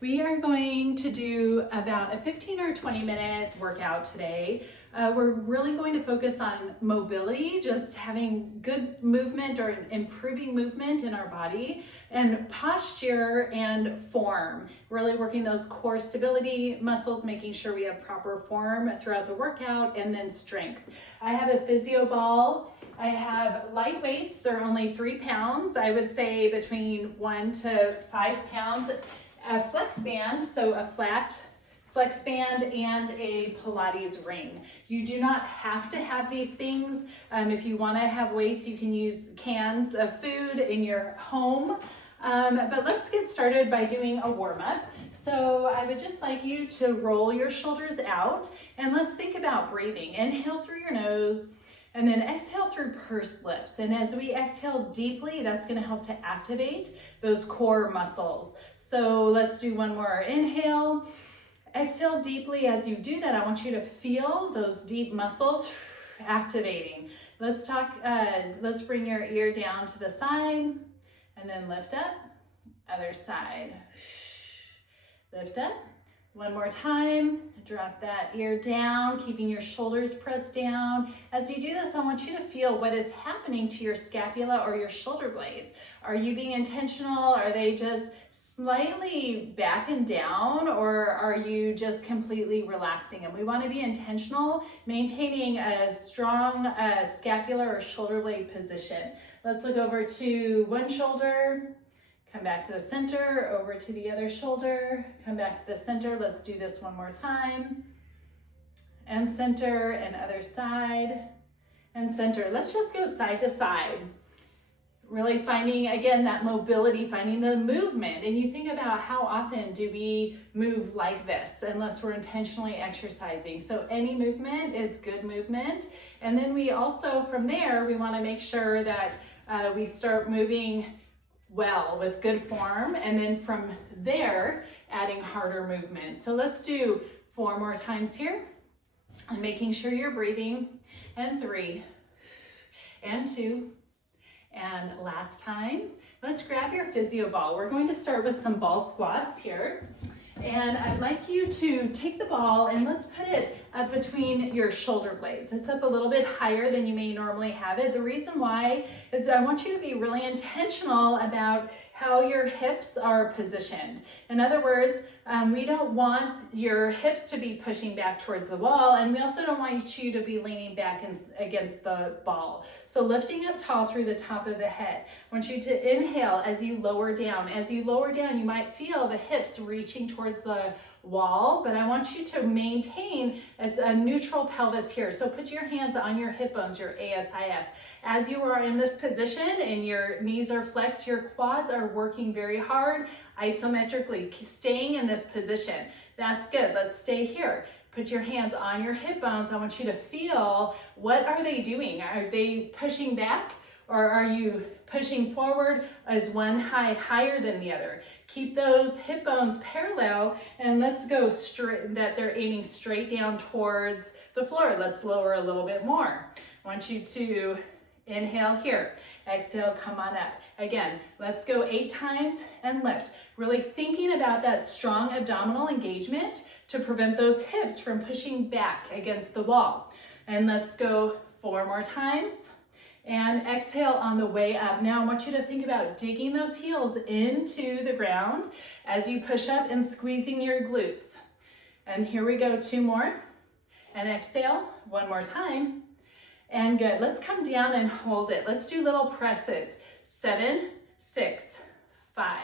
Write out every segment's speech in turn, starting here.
We are going to do about a 15 or 20 minute workout today. We're really going to focus on mobility, just having good movement or improving movement in our body, and posture and form, really working those core stability muscles, making sure we have proper form throughout the workout, and then strength. I have a physio ball. I have light weights. They're only 3 pounds. I would say between 1 to 5 pounds. A flex band, so a flat flex band, and a Pilates ring. You do not have to have these things. If you want to have weights, you can use cans of food in your home. But let's get started by doing a warm-up. So I would just like you to roll your shoulders out, and let's think about breathing. Inhale through your nose, and then exhale through pursed lips. And as we exhale deeply, that's going to help to activate those core muscles. So let's do one more. Inhale, exhale deeply. As you do that, I want you to feel those deep muscles activating. Let's bring your ear down to the side and then lift up. Other side. Lift up. One more time, drop that ear down, keeping your shoulders pressed down. As you do this, I want you to feel what is happening to your scapula or your shoulder blades. Are you being intentional? Are they just slightly back and down, or are you just completely relaxing? And we want to be intentional, maintaining a strong scapular or shoulder blade position. Let's look over to one shoulder. Come back to the center, over to the other shoulder, come back to the center. Let's do this one more time. And center, and other side, and center. Let's just go side to side. Really finding, again, that mobility, finding the movement. And you think about how often do we move like this unless we're intentionally exercising. So any movement is good movement. And then we also, from there, we want to make sure that we start moving well with good form, and then from there adding harder movement. So let's do 4 more times here, and making sure you're breathing, and 3 and 2, and last time. Let's grab your physio ball. We're going to start with some ball squats here. And I'd like you to take the ball and let's put it up between your shoulder blades. It's up a little bit higher than you may normally have it. The reason why is I want you to be really intentional about how your hips are positioned. In other words, we don't want your hips to be pushing back towards the wall, and we also don't want you to be leaning back against the ball. So lifting up tall through the top of the head. I want you to inhale as you lower down. As you lower down, you might feel the hips reaching towards the wall, but I want you to maintain it's a neutral pelvis here. So put your hands on your hip bones, your ASIS. As you are in this position and your knees are flexed, your quads are working very hard isometrically, staying in this position. That's good. Let's stay here. Put your hands on your hip bones. I want you to feel, what are they doing? Are they pushing back, or are you pushing forward? Is one higher than the other? Keep those hip bones parallel, and let's go straight, that they're aiming straight down towards the floor. Let's lower a little bit more. I want you to inhale here, exhale, come on up. Again, let's go 8 times and lift. Really thinking about that strong abdominal engagement to prevent those hips from pushing back against the wall. And let's go 4 more times. And exhale on the way up. Now I want you to think about digging those heels into the ground as you push up and squeezing your glutes. And here we go, 2 more. And exhale, 1 more time. And good. Let's come down and hold it. Let's do little presses. 7, 6, 5,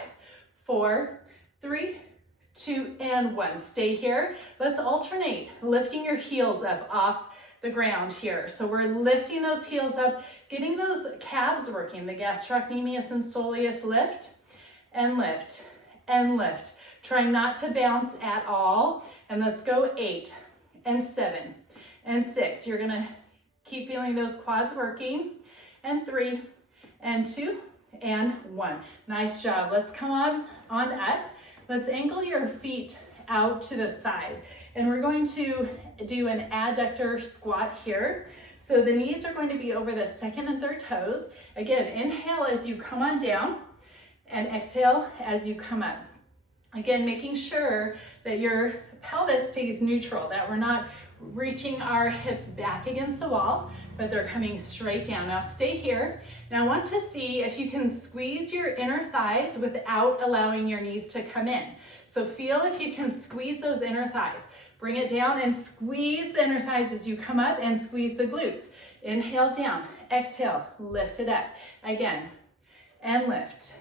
4, 3, 2, and 1. Stay here. Let's alternate, lifting your heels up off the ground here. So we're lifting those heels up, getting those calves working, the gastrocnemius and soleus. Lift and lift and lift. Trying not to bounce at all. And let's go 8 and 7 and 6. You're gonna keep feeling those quads working. And 3 and 2 and 1. Nice job. Let's come on up. Let's angle your feet out to the side. And we're going to do an adductor squat here. So the knees are going to be over the 2nd and 3rd toes. Again, inhale as you come on down and exhale as you come up. Again, making sure that your pelvis stays neutral, that we're not reaching our hips back against the wall, but they're coming straight down. Now stay here. Now I want to see if you can squeeze your inner thighs without allowing your knees to come in. So feel if you can squeeze those inner thighs. Bring it down and squeeze the inner thighs as you come up and squeeze the glutes. Inhale down, exhale, lift it up. Again, and lift.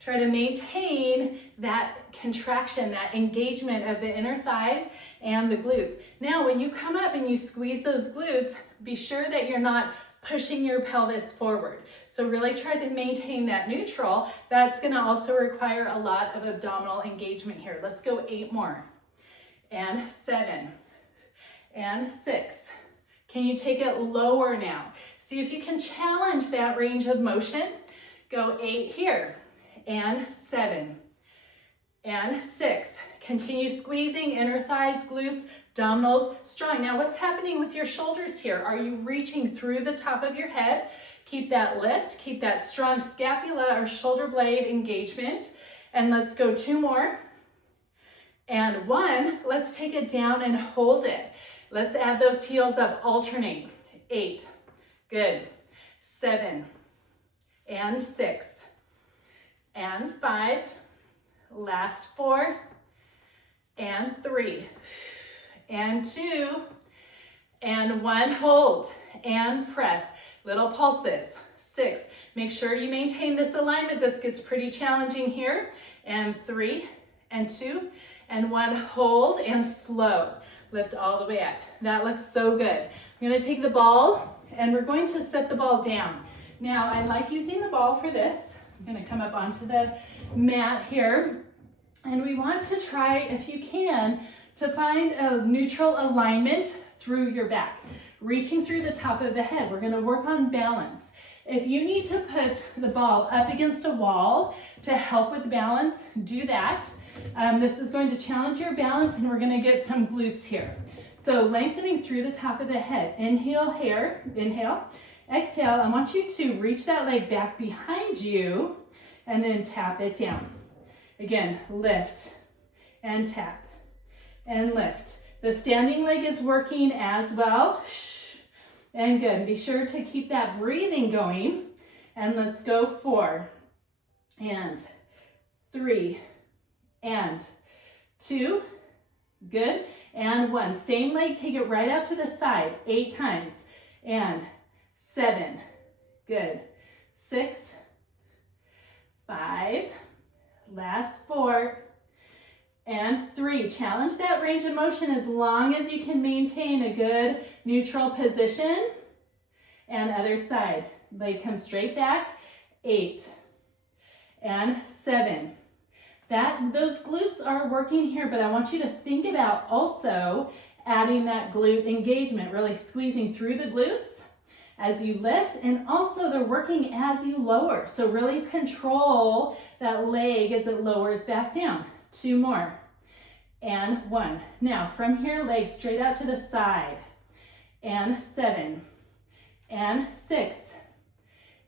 Try to maintain that contraction, that engagement of the inner thighs and the glutes. Now, when you come up and you squeeze those glutes, be sure that you're not pushing your pelvis forward. So really try to maintain that neutral. That's gonna also require a lot of abdominal engagement here. Let's go 8 more. And 7, and 6. Can you take it lower now? See if you can challenge that range of motion. Go 8 here, and 7, and 6. Continue squeezing inner thighs, glutes, abdominals, strong. Now what's happening with your shoulders here? Are you reaching through the top of your head? Keep that lift, keep that strong scapula or shoulder blade engagement. And let's go 2 more. And 1, let's take it down and hold it. Let's add those heels up, alternate. 8, good. 7, and 6, and 5, last 4, and 3, and 2, and 1, hold, and press. Little pulses. 6, make sure you maintain this alignment. This gets pretty challenging here. And 3, and 2, and 1, hold, and slow. Lift all the way up. That looks so good. I'm gonna take the ball, and we're going to set the ball down. Now, I like using the ball for this. I'm gonna come up onto the mat here, and we want to try, if you can, to find a neutral alignment through your back, reaching through the top of the head. We're gonna work on balance. If you need to put the ball up against a wall to help with balance, do that. This is going to challenge your balance, and we're gonna get some glutes here. So lengthening through the top of the head. Inhale here, inhale. Exhale, I want you to reach that leg back behind you and then tap it down. Again, lift and tap and lift. The standing leg is working as well. And good. Be sure to keep that breathing going. And let's go 4 and 3 and 2. Good. And 1. Same leg, take it right out to the side 8 times. And 7. Good. 6, 5, last 4, and 3. Challenge that range of motion as long as you can maintain a good neutral position. And other side. Leg comes straight back. 8 and 7. Those glutes are working here, but I want you to think about also adding that glute engagement, really squeezing through the glutes as you lift, and also they're working as you lower. So really control that leg as it lowers back down. 2 more. And 1. Now from here, leg straight out to the side. And 7. And 6.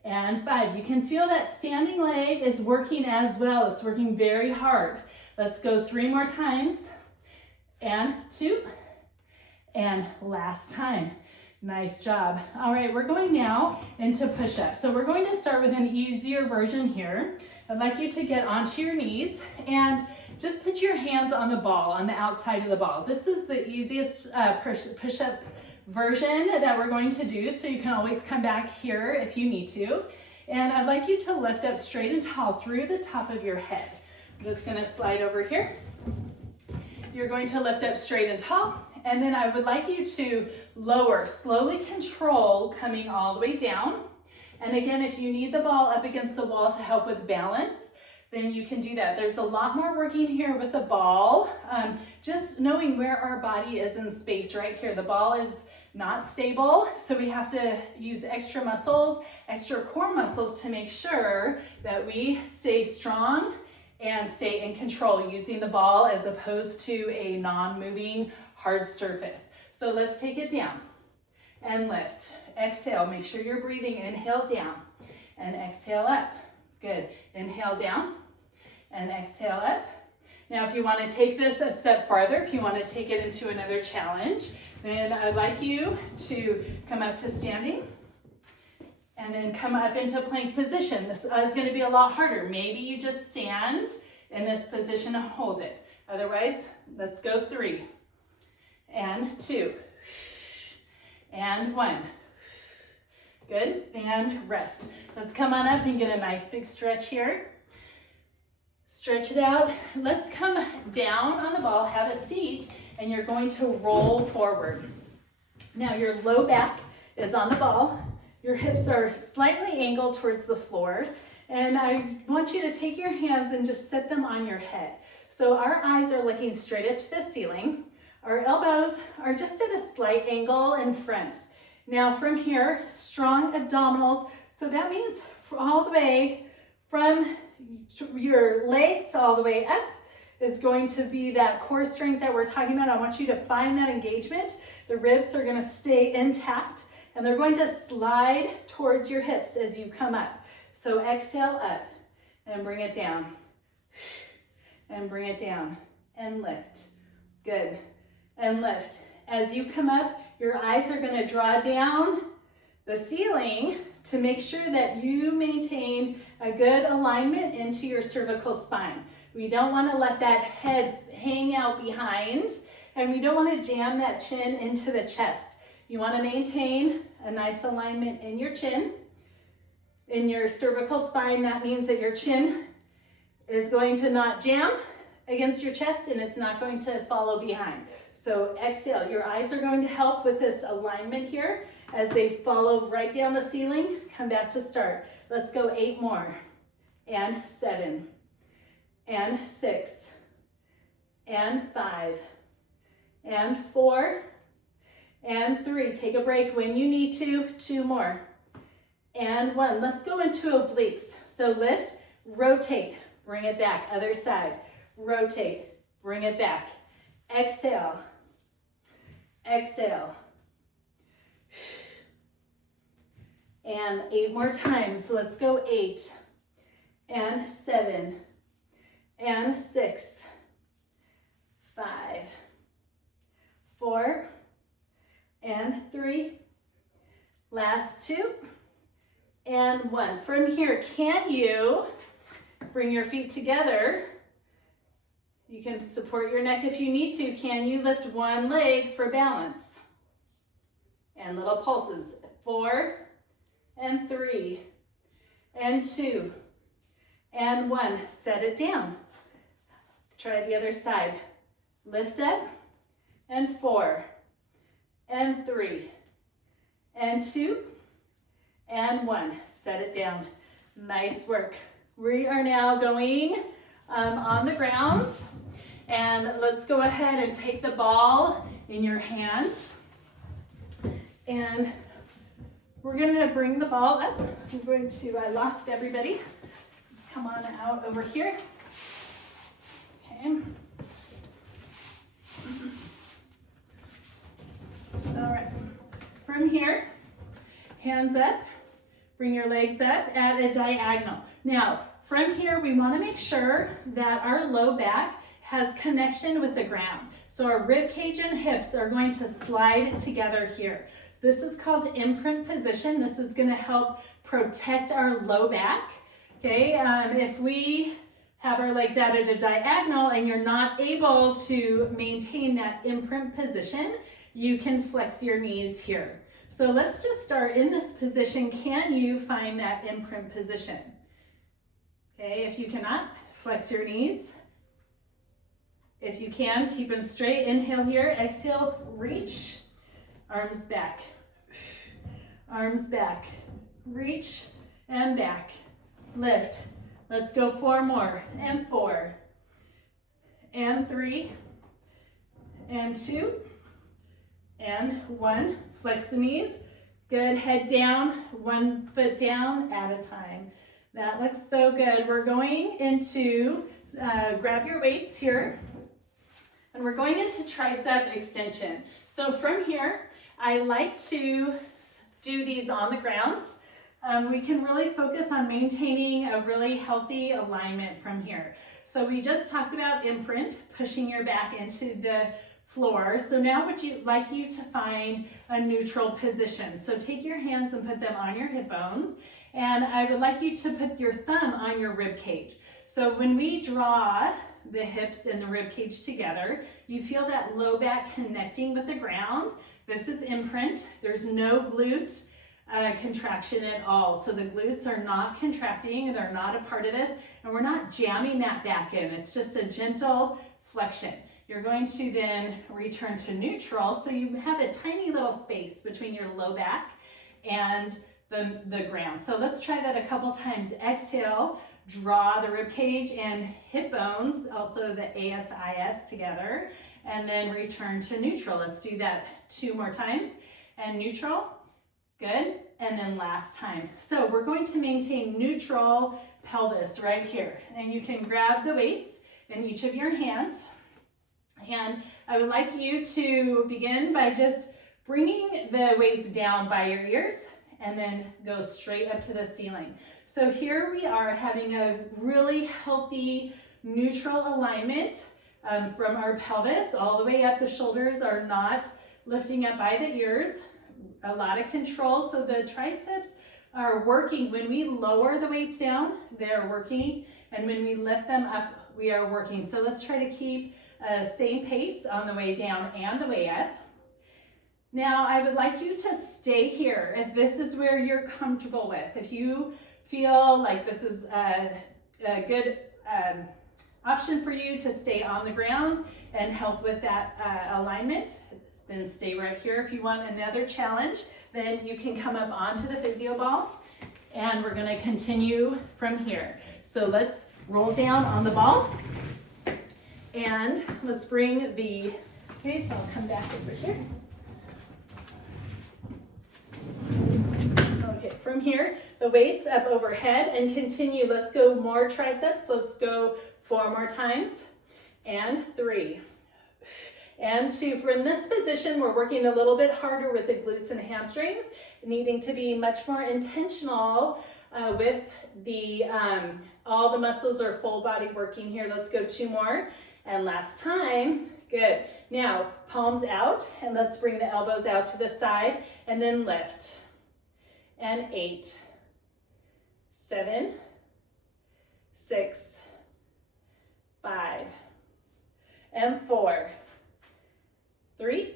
And 5. You can feel that standing leg is working as well. It's working very hard. Let's go 3 more times. And 2. And last time. Nice job. All right, we're going now into push-ups. So we're going to start with an easier version here. I'd like you to get onto your knees and just put your hands on the ball, on the outside of the ball. This is the easiest push-up version that we're going to do, so you can always come back here if you need to. And I'd like you to lift up straight and tall through the top of your head. I'm just gonna slide over here. You're going to lift up straight and tall, and then I would like you to lower, slowly control coming all the way down. And again, if you need the ball up against the wall to help with balance, then you can do that. There's a lot more working here with the ball. Just knowing where our body is in space right here. The ball is not stable, so we have to use extra muscles, extra core muscles to make sure that we stay strong and stay in control using the ball as opposed to a non-moving hard surface. So let's take it down and lift. Exhale, make sure you're breathing. Inhale down and exhale up. Good. Inhale down and exhale up. Now, if you want to take this a step farther, if you want to take it into another challenge, then I'd like you to come up to standing and then come up into plank position. This is going to be a lot harder. Maybe you just stand in this position and hold it. Otherwise, let's go 3 and 2 and 1. Good, and rest. Let's come on up and get a nice big stretch here. Stretch it out. Let's come down on the ball, have a seat, and you're going to roll forward. Now your low back is on the ball. Your hips are slightly angled towards the floor, and I want you to take your hands and just set them on your head. So our eyes are looking straight up to the ceiling. Our elbows are just at a slight angle in front. Now from here, strong abdominals. So that means all the way from your legs all the way up is going to be that core strength that we're talking about. I want you to find that engagement. The ribs are going to stay intact and they're going to slide towards your hips as you come up. So exhale up and bring it down and bring it down and lift. Good. And lift. As you come up, your eyes are going to draw down the ceiling to make sure that you maintain a good alignment into your cervical spine. We don't want to let that head hang out behind, and we don't want to jam that chin into the chest. You want to maintain a nice alignment in your chin, in your cervical spine. That means that your chin is going to not jam against your chest and it's not going to follow behind. So exhale, your eyes are going to help with this alignment here as they follow right down the ceiling. Come back to start. Let's go 8 more, and 7, and 6, and 5, and 4, and 3. Take a break when you need to. 2 more, and 1. Let's go into obliques. So lift, rotate, bring it back. Other side, rotate, bring it back. Exhale, exhale. And 8 more times. So let's go 8, and 7, and 6, 5, 4, and 3. Last 2, and 1. From here, can you bring your feet together? You can support your neck if you need to. Can you lift one leg for balance? And little pulses. 4, and 3, and 2, and 1. Set it down. Try the other side. Lift up, and 4, and 3, and 2, and 1. Set it down. Nice work. We are now going on the ground, and let's go ahead and take the ball in your hands, and we're going to bring the ball up. I'm going to, I lost everybody. Let's come on out over here. Okay. All right. From here, hands up, bring your legs up at a diagonal. Now, from here, we want to make sure that our low back has connection with the ground. So our rib cage and hips are going to slide together here. This is called imprint position. This is going to help protect our low back. Okay, if we have our legs out at a diagonal and you're not able to maintain that imprint position, you can flex your knees here. So let's just start in this position. Can you find that imprint position? Okay, if you cannot, flex your knees. If you can, keep them straight. Inhale here, exhale, reach. Arms back, arms back, reach and back, lift. Let's go 4 more, and 4, and 3, and 2, and 1. Flex the knees. Good, head down, 1 foot down at a time. That looks so good. We're going into, grab your weights here, and we're going into tricep extension. So from here, I like to do these on the ground. we can really focus on maintaining a really healthy alignment from here. So we just talked about imprint, pushing your back into the floor. So now would you like you to find a neutral position. So take your hands and put them on your hip bones. And I would like you to put your thumb on your rib cage. So when we draw the hips and the rib cage together, you feel that low back connecting with the ground. This is imprint. There's no glute contraction at all. So the glutes are not contracting, they're not a part of this, and we're not jamming that back in. It's just a gentle flexion. You're going to then return to neutral, so you have a tiny little space between your low back and the ground. So let's try that a couple times. Exhale, draw the rib cage and hip bones, also the ASIS together, and then return to neutral. Let's do that 2 more times. And neutral, good, and then last time. So we're going to maintain neutral pelvis right here. And you can grab the weights in each of your hands. And I would like you to begin by just bringing the weights down by your ears and then go straight up to the ceiling. So here we are having a really healthy neutral alignment from our pelvis all the way up. The shoulders are not lifting up by the ears. A lot of control, so the triceps are working. When we lower the weights down, they're working, and when we lift them up, we are working. So let's try to keep same pace on the way down and the way up. Now I would like you to stay here if this is where you're comfortable with. If you feel like this is a good option for you to stay on the ground and help with that alignment, then stay right here. If you want another challenge, then you can come up onto the physio ball, and we're gonna continue from here. So let's roll down on the ball, and let's bring the weights. I'll come back over here. Okay, from here, the weights up overhead and continue. Let's go more triceps. Let's go 4 more times, and 3. And 2, in this position, we're working a little bit harder with the glutes and hamstrings, needing to be much more intentional with the, all the muscles are full body working here. Let's go 2 more, and last time, good. Now, palms out, and let's bring the elbows out to the side, and then lift. And 8, 7, 6, 5, and 4, 3,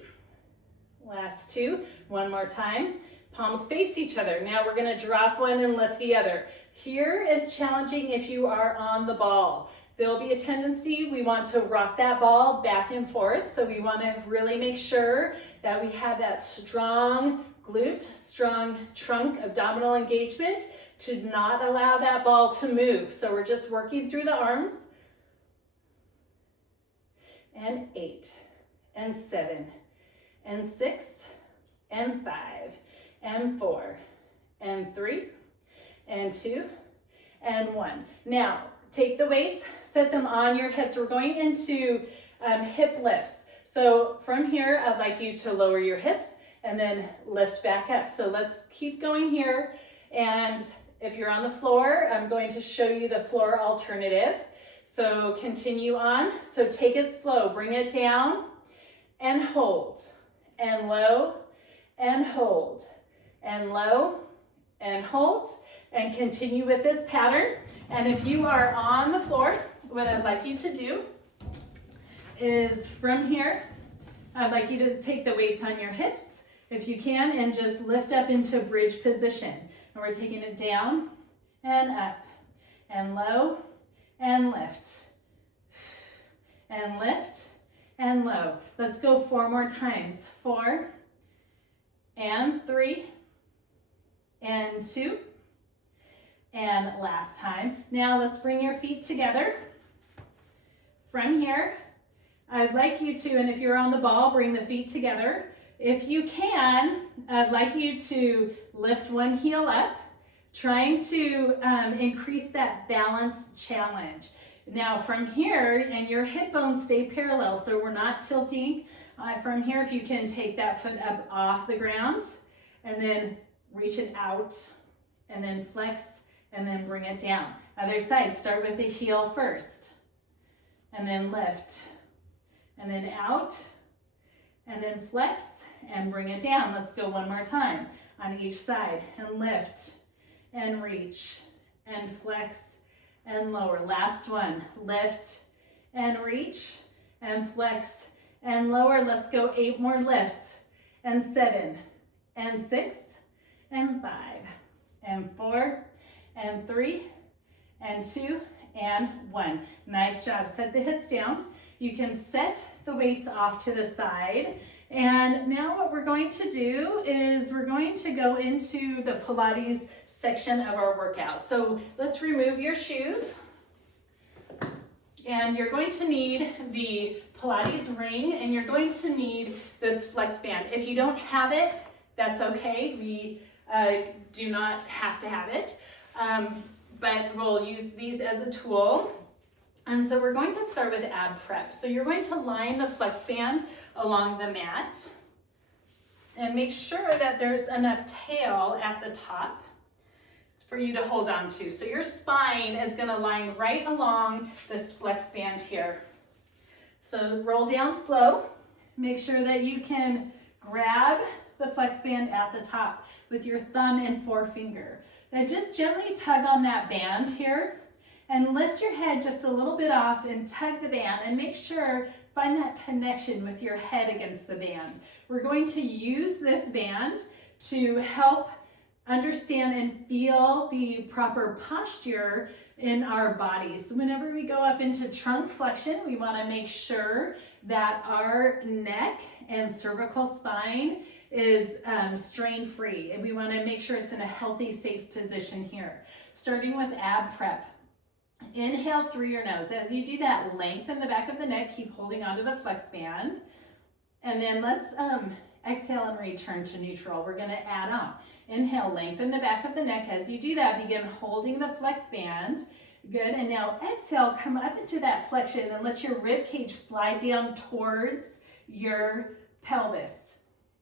last 2, 1 more time. Palms face each other. Now we're gonna drop one and lift the other. Here is challenging if you are on the ball. There'll be a tendency, we want to rock that ball back and forth, so we wanna really make sure that we have that strong glute, strong trunk, abdominal engagement to not allow that ball to move. So we're just working through the arms. And 8, and 7, and 6, and 5, and 4, and 3, and 2, and 1. Now, take the weights, set them on your hips. We're going into hip lifts. So from here, I'd like you to lower your hips and then lift back up. So let's keep going here. And if you're on the floor, I'm going to show you the floor alternative. So continue on. So take it slow, bring it down and hold, and low, and hold, and low, and hold, and continue with this pattern. And if you are on the floor, what I'd like you to do is from here, I'd like you to take the weights on your hips, if you can, and just lift up into bridge position. And we're taking it down and up, and low, and lift, and lift, and low. Let's go 4 more times. 4, and 3, and 2, and last time. Now let's bring your feet together. From here, I'd like you to, and if you're on the ball, bring the feet together. If you can, I'd like you to lift one heel up, trying to increase that balance challenge. Now from here, and your hip bones stay parallel, so we're not tilting. From here, if you can take that foot up off the ground, and then reach it out and then flex, and then bring it down. Other side, start with the heel first, and then lift, and then out, and then flex, and bring it down. Let's go one more time on each side, and lift, and reach, and flex, and lower. Last one, lift, and reach, and flex, and lower. Let's go 8 more lifts, and 7, and 6, and 5, and 4, and 3, and 2, and 1. Nice job. Set the hips down. You can set the weights off to the side. And now what we're going to do is we're going to go into the Pilates section of our workout. So let's remove your shoes. And you're going to need the Pilates ring, and you're going to need this flex band. If you don't have it, that's okay. We do not have to have it, but we'll use these as a tool. And so we're going to start with ab prep. So you're going to line the flex band along the mat and make sure that there's enough tail at the top for you to hold on to. So your spine is going to line right along this flex band here. So roll down slow. Make sure that you can grab the flex band at the top with your thumb and forefinger. Then just gently tug on that band here and lift your head just a little bit off and tug the band, and make sure, find that connection with your head against the band. We're going to use this band to help understand and feel the proper posture in our bodies. So whenever we go up into trunk flexion, we want to make sure that our neck and cervical spine is strain free, and we want to make sure it's in a healthy, safe position here. Starting with ab prep. Inhale through your nose. As you do that, lengthen the back of the neck, keep holding onto the flex band, and then let's exhale and return to neutral. We're going to add on. Inhale, lengthen the back of the neck. As you do that, begin holding the flex band. Good, and now exhale, come up into that flexion and let your rib cage slide down towards your pelvis.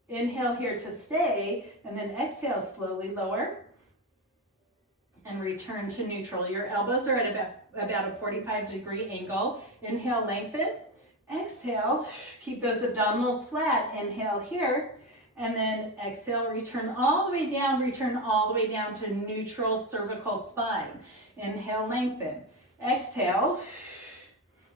Inhale here to stay, and then exhale, slowly lower and return to neutral. Your elbows are at about a 45-degree angle. Inhale, lengthen. Exhale, keep those abdominals flat. Inhale here, and then exhale, return all the way down, return all the way down to neutral cervical spine. Inhale, lengthen. Exhale,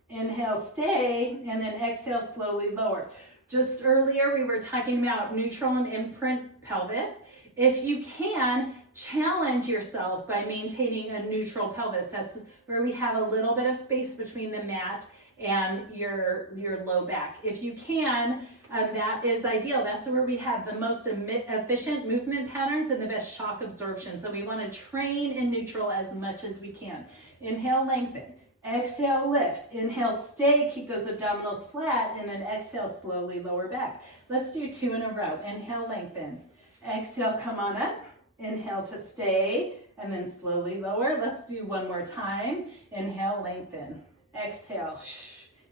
inhale, stay, and then exhale, slowly lower. Just earlier, we were talking about neutral and imprint pelvis. If you can, challenge yourself by maintaining a neutral pelvis. That's where we have a little bit of space between the mat and your low back. If you can, that is ideal. That's where we have the most efficient movement patterns and the best shock absorption. So we want to train in neutral as much as we can. Inhale, lengthen. Exhale, lift. Inhale, stay, keep those abdominals flat, and then exhale, slowly lower back. Let's do 2 in a row. Inhale, lengthen. Exhale, come on up. Inhale to stay, and then slowly lower. Let's do 1 more time. Inhale, lengthen. Exhale,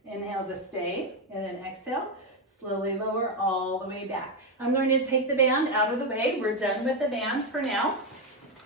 inhale to stay, and then exhale, slowly lower all the way back. I'm going to take the band out of the way. We're done with the band for now.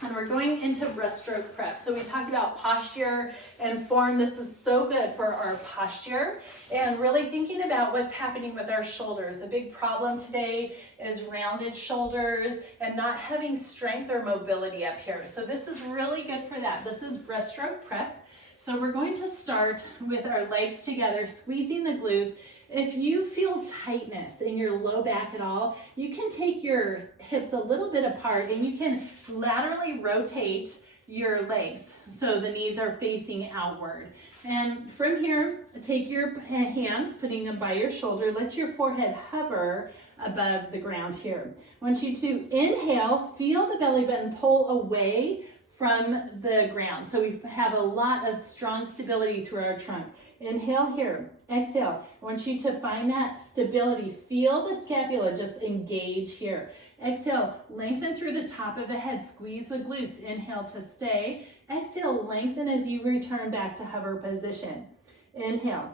And we're going into breaststroke prep. So we talked about posture and form. This is so good for our posture and really thinking about what's happening with our shoulders. A big problem today is rounded shoulders and not having strength or mobility up here. So this is really good for that. This is breaststroke prep. So we're going to start with our legs together, squeezing the glutes. If you feel tightness in your low back at all, you can take your hips a little bit apart and you can laterally rotate your legs so the knees are facing outward. And from here, take your hands, putting them by your shoulder. Let your forehead hover above the ground here. I want you to inhale, feel the belly button pull away from the ground. So we have a lot of strong stability through our trunk. Inhale here, exhale. I want you to find that stability. Feel the scapula just engage here. Exhale, lengthen through the top of the head, squeeze the glutes. Inhale to stay. Exhale, lengthen as you return back to hover position. Inhale.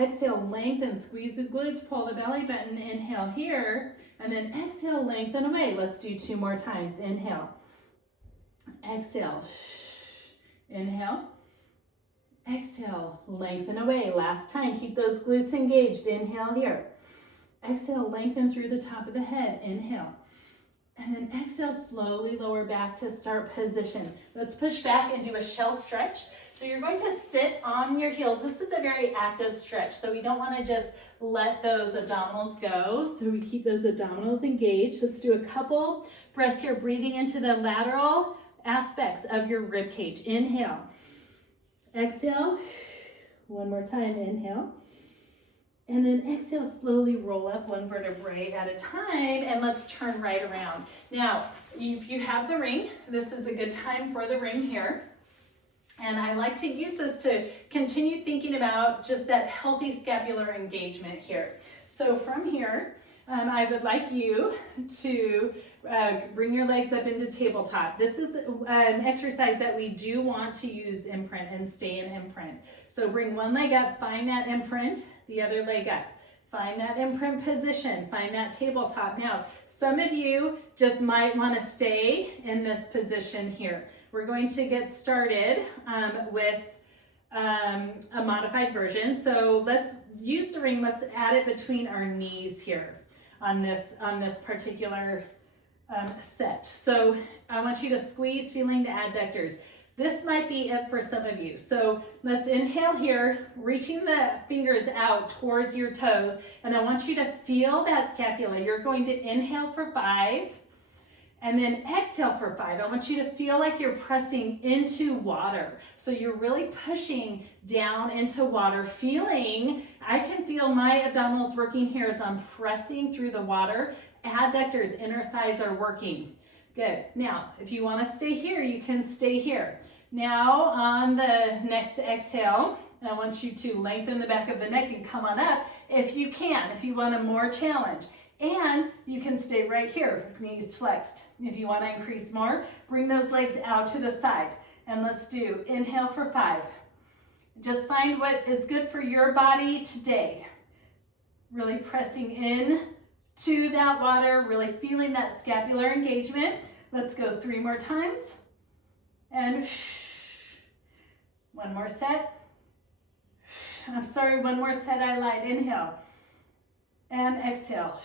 Exhale, lengthen, squeeze the glutes, pull the belly button. Inhale here, and then exhale, lengthen away. Let's do 2 more times. Inhale. Exhale. Inhale. Exhale, lengthen away. Last time, keep those glutes engaged. Inhale here. Exhale, lengthen through the top of the head. Inhale. And then exhale, slowly lower back to start position. Let's push back and do a shell stretch. So you're going to sit on your heels. This is a very active stretch, so we don't want to just let those abdominals go. So we keep those abdominals engaged. Let's do a couple breaths here, breathing into the lateral aspects of your rib cage. Inhale. Exhale. One more time, inhale. And then exhale, slowly roll up one vertebrae at a time, and let's turn right around. Now, if you have the ring, this is a good time for the ring here. And I like to use this to continue thinking about just that healthy scapular engagement here. So from here, I would like you to bring your legs up into tabletop. This is an exercise that we do want to use imprint and stay in imprint. So bring one leg up, find that imprint, the other leg up. Find that imprint position, find that tabletop. Now, some of you just might want to stay in this position here. We're going to get started with a modified version. So let's use the ring, let's add it between our knees here on this particular set. So I want you to squeeze, feeling the adductors. This might be it for some of you. So let's inhale here, reaching the fingers out towards your toes, and I want you to feel that scapula. You're going to inhale for 5, and then exhale for 5. I want you to feel like you're pressing into water. So you're really pushing down into water, I can feel my abdominals working here as I'm pressing through the water. Adductors, inner thighs are working. Good. Now, if you want to stay here, you can stay here. Now, on the next exhale, I want you to lengthen the back of the neck and come on up if you can, if you want a more challenge. And you can stay right here, knees flexed. If you want to increase more, bring those legs out to the side. And let's do inhale for 5. Just find what is good for your body today. Really pressing in to that water, really feeling that scapular engagement. Let's go 3 more times. And one more set. I'm sorry, one more set, I lied. Inhale and exhale.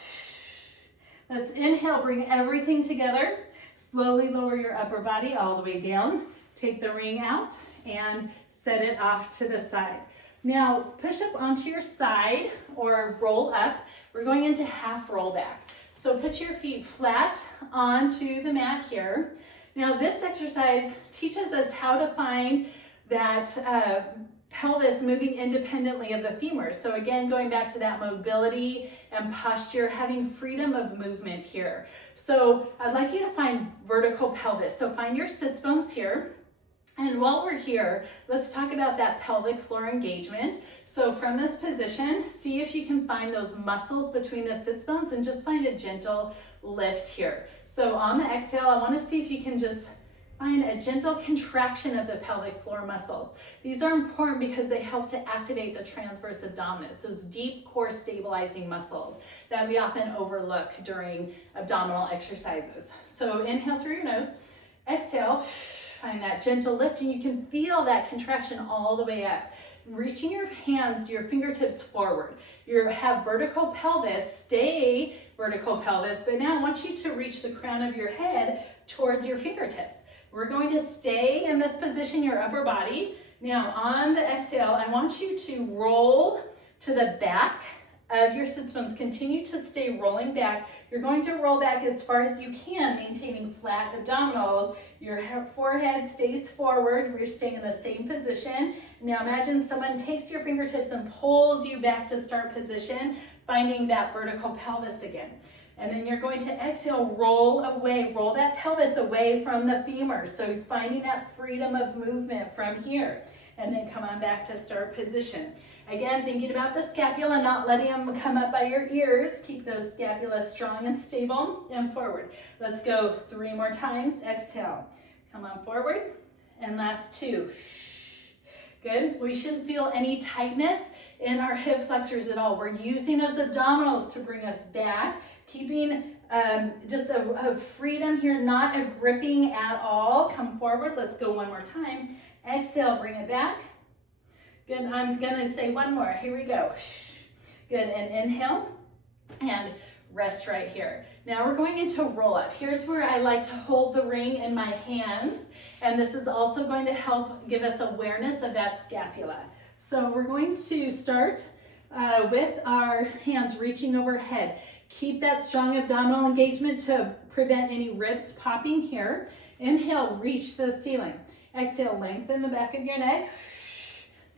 Let's inhale, bring everything together. Slowly lower your upper body all the way down. Take the ring out and set it off to the side. Now, push up onto your side or roll up. We're going into half roll back. So put your feet flat onto the mat here. Now, this exercise teaches us how to find that pelvis moving independently of the femur. So again, going back to that mobility and posture, having freedom of movement here. So I'd like you to find vertical pelvis. So find your sits bones here. And while we're here, let's talk about that pelvic floor engagement. So from this position, see if you can find those muscles between the sits bones and just find a gentle lift here. So on the exhale, I want to see if you can just find a gentle contraction of the pelvic floor muscles. These are important because they help to activate the transverse abdominis, those deep core stabilizing muscles that we often overlook during abdominal exercises. So inhale through your nose, exhale. Find that gentle lift, and you can feel that contraction all the way up. Reaching your hands, your fingertips forward. You have vertical pelvis, stay vertical pelvis, but now I want you to reach the crown of your head towards your fingertips. We're going to stay in this position, your upper body. Now on the exhale, I want you to roll to the back of your sits bones. Continue to stay rolling back. You're going to roll back as far as you can, maintaining flat abdominals. Your forehead stays forward. We're staying in the same position. Now imagine someone takes your fingertips and pulls you back to start position, finding that vertical pelvis again. And then you're going to exhale, roll away, roll that pelvis away from the femur. So finding that freedom of movement from here. And then come on back to start position. Again, thinking about the scapula, not letting them come up by your ears. Keep those scapulas strong and stable and forward. Let's go 3 more times. Exhale. Come on forward. And last 2. Good. We shouldn't feel any tightness in our hip flexors at all. We're using those abdominals to bring us back, keeping just a freedom here, not a gripping at all. Come forward. Let's go one more time. Exhale, bring it back. Good. I'm going to say one more. Here we go. Good. And inhale and rest right here. Now we're going into roll up. Here's where I like to hold the ring in my hands. And this is also going to help give us awareness of that scapula. So we're going to start with our hands reaching overhead. Keep that strong abdominal engagement to prevent any ribs popping here. Inhale, reach the ceiling. Exhale, lengthen the back of your neck.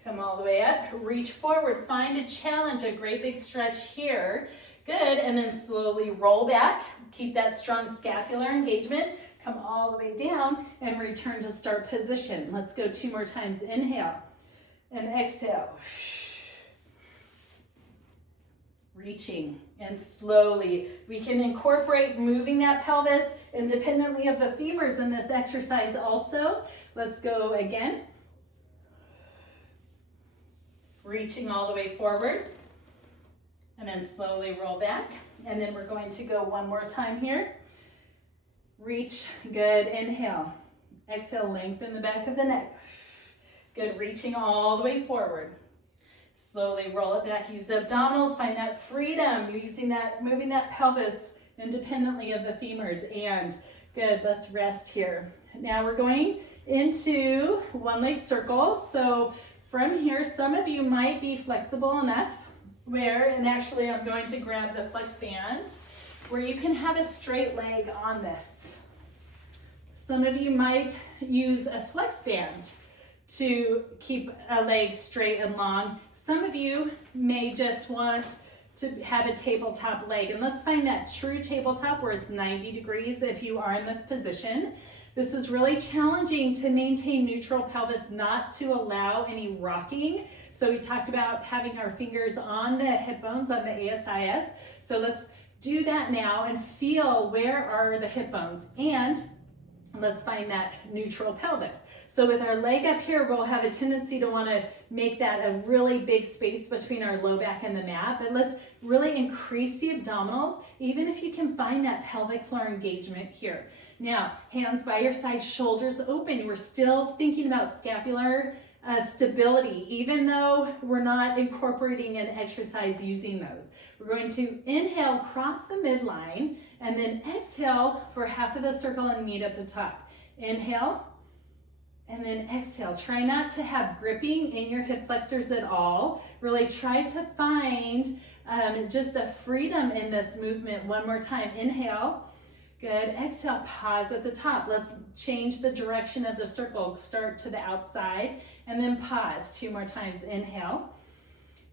Come all the way up. Reach forward. Find a challenge, a great big stretch here. Good. And then slowly roll back. Keep that strong scapular engagement. Come all the way down and return to start position. Let's go 2 more times. Inhale and exhale. Reaching and slowly. We can incorporate moving that pelvis independently of the femurs in this exercise also. Let's go again. Reaching all the way forward. And then slowly roll back. And then we're going to go one more time here. Reach, good, inhale. Exhale, lengthen the back of the neck. Good, reaching all the way forward. Slowly roll it back, use the abdominals, find that freedom, moving that pelvis independently of the femurs. And good, let's rest here. Now we're going into one leg circle. So from here, some of you might be flexible enough and actually I'm going to grab the flex band, where you can have a straight leg on this. Some of you might use a flex band to keep a leg straight and long. Some of you may just want to have a tabletop leg. And let's find that true tabletop where it's 90 degrees if you are in this position. This is really challenging to maintain neutral pelvis, not to allow any rocking. So we talked about having our fingers on the hip bones on the ASIS. So let's do that now and feel where are the hip bones. And let's find that neutral pelvis. So with our leg up here, we'll have a tendency to want to make that a really big space between our low back and the mat, but let's really increase the abdominals, even if you can find that pelvic floor engagement here. Now, hands by your side, shoulders open. We're still thinking about scapular stability, even though we're not incorporating an exercise using those. We're going to inhale, cross the midline, and then exhale for half of the circle and meet at the top. Inhale, and then exhale. Try not to have gripping in your hip flexors at all. Really try to find just a freedom in this movement. One more time. Inhale. Good. Exhale, pause at the top. Let's change the direction of the circle. Start to the outside and then pause 2 more times. Inhale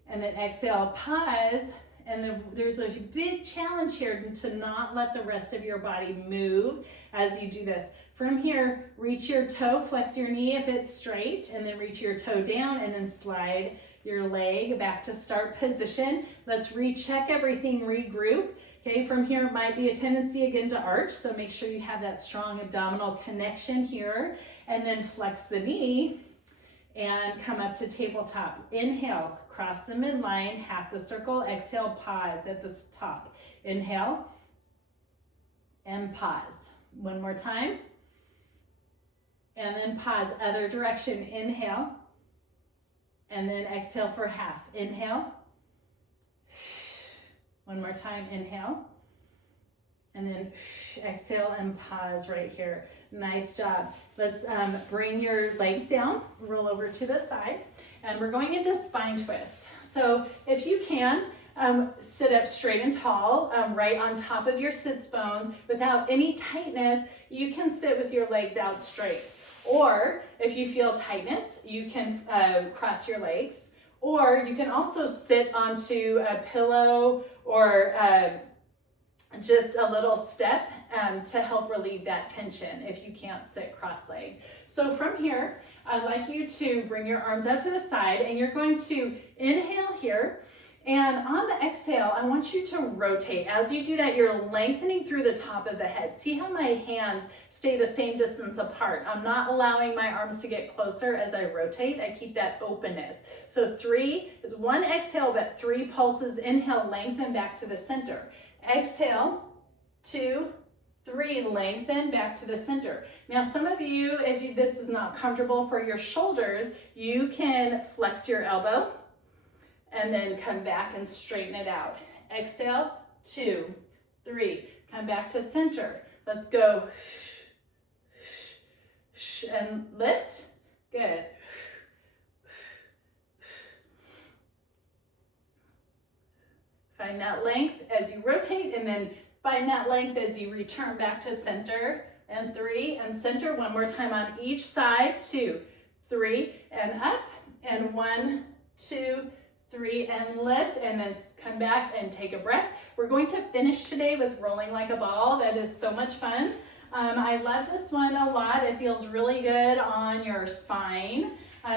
and then exhale, pause. And then there's a big challenge here to not let the rest of your body move as you do this. From here, reach your toe, flex your knee if it's straight, and then reach your toe down and then slide your leg back to start position. Let's recheck everything, regroup. Okay, from here it might be a tendency again to arch, so make sure you have that strong abdominal connection here, and then flex the knee and come up to tabletop. Inhale, cross the midline, half the circle. Exhale, pause at the top. Inhale and pause. One more time. And then pause, other direction. Inhale and then exhale for half. Inhale. One more time. Inhale. And then exhale and pause right here. Nice job. Let's bring your legs down, roll over to the side, and we're going into spine twist. So if you can, sit up straight and tall, right on top of your sits bones without any tightness. You can sit with your legs out straight. Or if you feel tightness, you can cross your legs. Or you can also sit onto a pillow or just a little step to help relieve that tension if you can't sit cross-legged. So from here, I'd like you to bring your arms out to the side, and you're going to inhale here. And on the exhale, I want you to rotate. As you do that, you're lengthening through the top of the head. See how my hands stay the same distance apart. I'm not allowing my arms to get closer as I rotate. I keep that openness. So 3, it's 1 exhale, but 3 pulses. Inhale, lengthen back to the center. Exhale, 2, 3, lengthen back to the center. Now some of you, if this is not comfortable for your shoulders, you can flex your elbow and then come back and straighten it out. Exhale, 2, 3, come back to center. Let's go, and lift, good. Find that length as you rotate, and then find that length as you return back to center, and 3, and center. One more time on each side, 2, 3, and up, and 1, 2, 3, and lift, and then come back and take a breath. We're going to finish today with rolling like a ball. That is so much fun. I love this one a lot. It feels really good on your spine.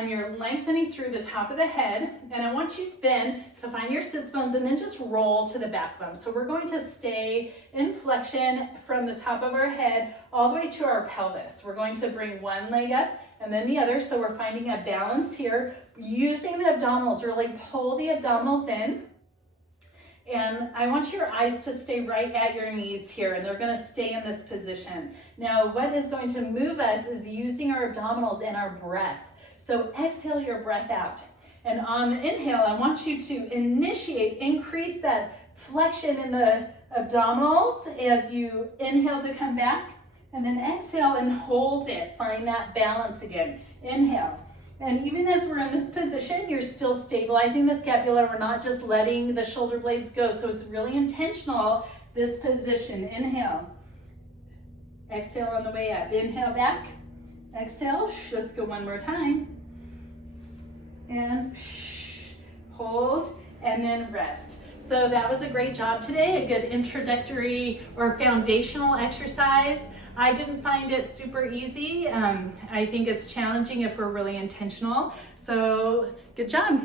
You're lengthening through the top of the head, and I want you then to find your sits bones and then just roll to the back bone. So we're going to stay in flexion from the top of our head all the way to our pelvis. We're going to bring one leg up and then the other, so we're finding a balance here. Using the abdominals, really pull the abdominals in. And I want your eyes to stay right at your knees here, and they're going to stay in this position. Now, what is going to move us is using our abdominals and our breath. So exhale your breath out. And on the inhale, I want you to increase that flexion in the abdominals as you inhale to come back. And then exhale and hold it. Find that balance again. Inhale. And even as we're in this position, you're still stabilizing the scapula. We're not just letting the shoulder blades go. So it's really intentional, this position. Inhale. Exhale on the way up. Inhale back. Exhale. Let's go one more time. And hold, and then rest. So that was a great job today, a good introductory or foundational exercise. I didn't find it super easy. I think it's challenging if we're really intentional. So good job.